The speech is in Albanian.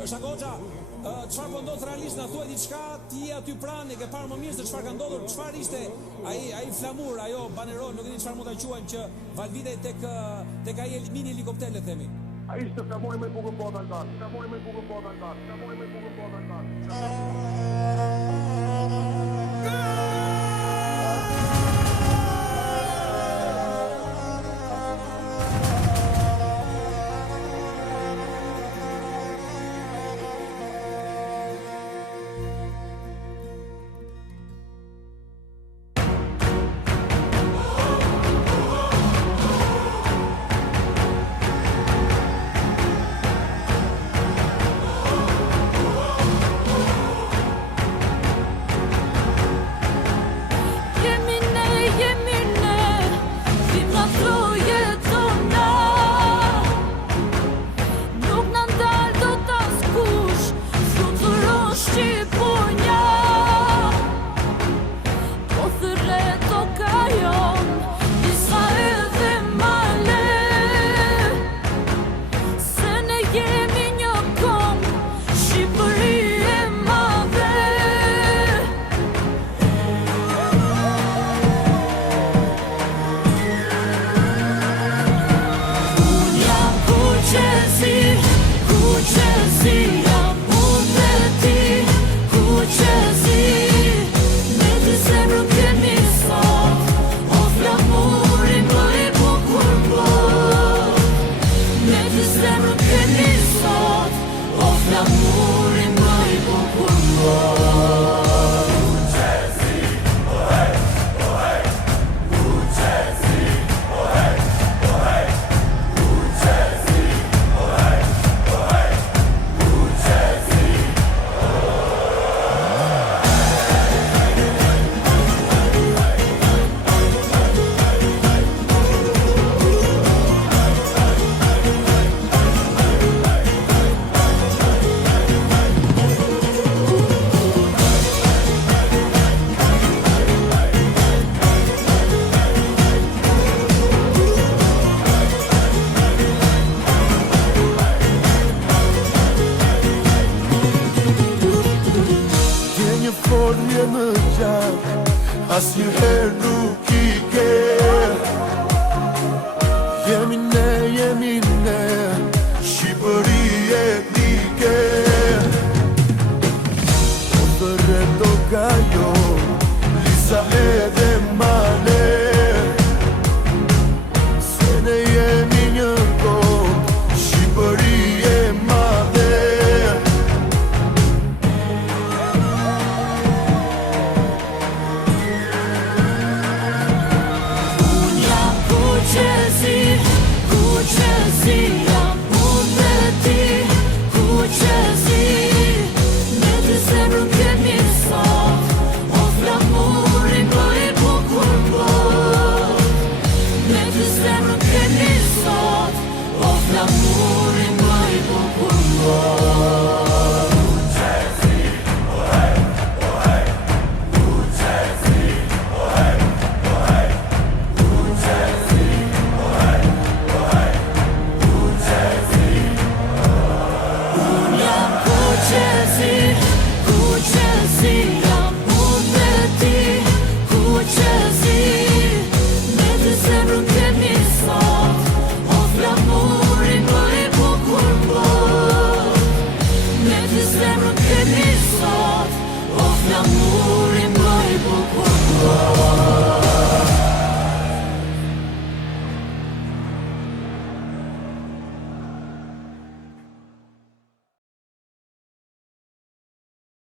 Shakoxa, çfarë po ndodh realisht, na thuaj diçka, ti je aty pranë, ke parë më mirë se çfarë ka ndodhur, çfarë ishte ai flamur, ajo banerol, nuk e di çfarë mund ta quajmë, që valvitej tek ai mini helikopter, le themi. Ai ishte flamuri më i bukur botën tonë. Flamuri më i bukur botën tonë. Flamuri më i bukur botën tonë. Asnjëherë nuk I ke. Jemi ne, Shqipëri etnike. O të rretoka jo, Lisa edhe